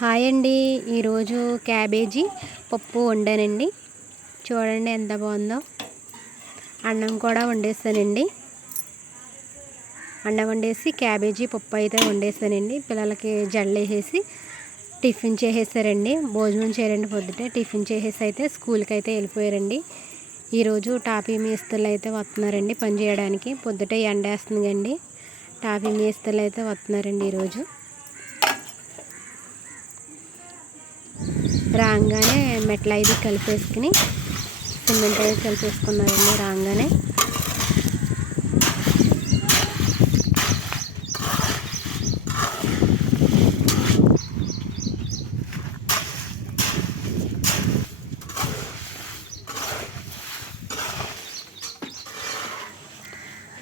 Hi అండి. ఈరోజు cabbage పప్పు వండానండి. చూడండి ఎంత బాగుందో. అన్నం కూడా వండేసానండి. అన్నం వండేసి క్యాబేజీ పప్పు అయితే వండేసానండి. పిల్లలకి జడలేసేసి టిఫిన్ చేసేసారండి. భోజనం చేయరండి, పొద్దుటే టిఫిన్ చేసేసి అయితే స్కూల్కి అయితే వెళ్ళిపోయారండి. ఈరోజు టాపీ మేస్త్రీలు అయితే వస్తున్నారండి పని చేయడానికి. పొద్దుటే ఎండేస్తుంది కండి, టాపీ మేస్త్రీలు అయితే వస్తున్నారండి. ఈరోజు రాగానే మెట్ల ఇది కలిపేసుకుని సిమెంట్ అయితే కలిపేసుకున్నారండి. రాగానే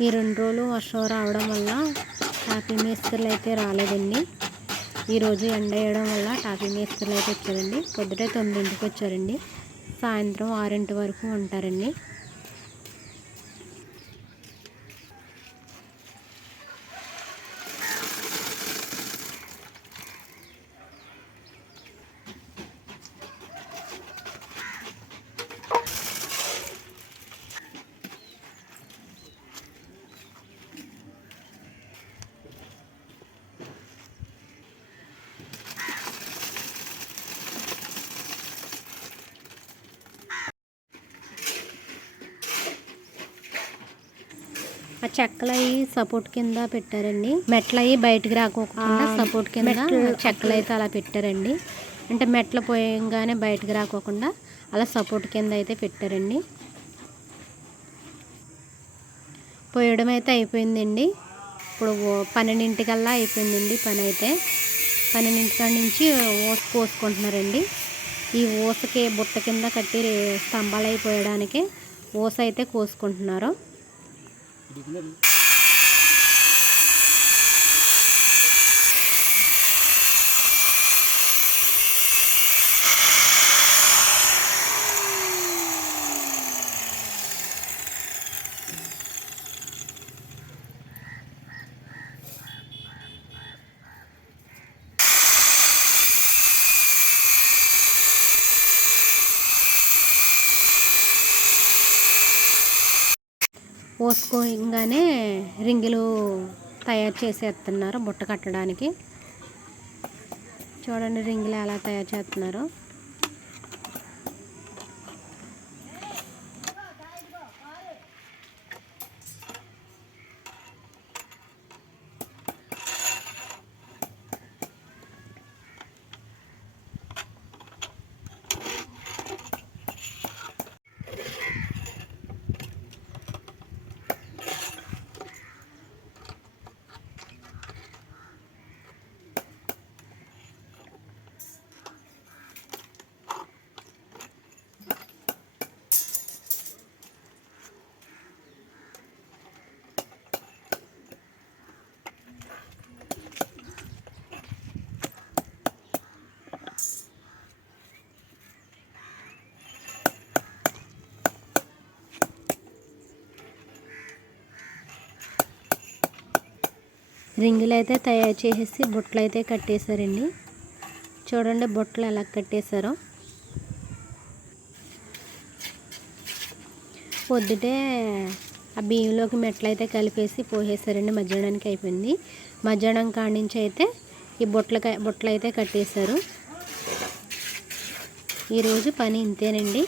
ఈ 2 రోజులు వర్షం రావడం వల్ల టాపీ మేస్త్రీలు అయితే రాలేదండి. ఈరోజు ఎండ వేయడం వల్ల టాపీ మేస్త్రీలు అయితే వచ్చారండి. పొద్దుటే 9ంటికి వచ్చారండి. సాయంత్రం 6 వరకు ఉంటారండి. ఆ చెక్కలు అవి సపోర్ట్ కింద పెట్టారండి. మెట్లు అవి బయటకు రాకోకుండా సపోర్ట్ కింద చెక్కలు అయితే అలా పెట్టారండి. అంటే మెట్లు పోయంగానే బయటకు రాకోకుండా అలా సపోర్ట్ కింద అయితే పెట్టారండి. పోయడం అయితే అయిపోయిందండి. ఇప్పుడు 12ంటికల్లా అయిపోయిందండి పని అయితే. 12ంటి నుంచి ఊస పోసుకుంటున్నారండి. ఈ ఊసకి బుట్ట కింద కట్టి స్తంభాలు అయిపోయడానికి ఊస అయితే కోసుకుంటున్నారు. పోసుకోగానే రింగులు తయారు చేసేస్తున్నారు బుట్ట కట్టడానికి. చూడండి రింగులు ఎలా తయారు చేస్తున్నారు. రింగులు అయితే తయారు చేసేసి బుట్టలు అయితే కట్టేశారండి. చూడండి బుట్టలు ఎలా కట్టేశారో. పొద్దుటే ఆ బియ్యంలోకి మెట్లు అయితే కలిపేసి పోసేసారండి. మధ్యాహ్నానికి అయిపోయింది. మధ్యాహ్నం కాడి నుంచి అయితే ఈ బుట్టలు అయితే కట్టేశారు. ఈరోజు పని ఇంతేనండి.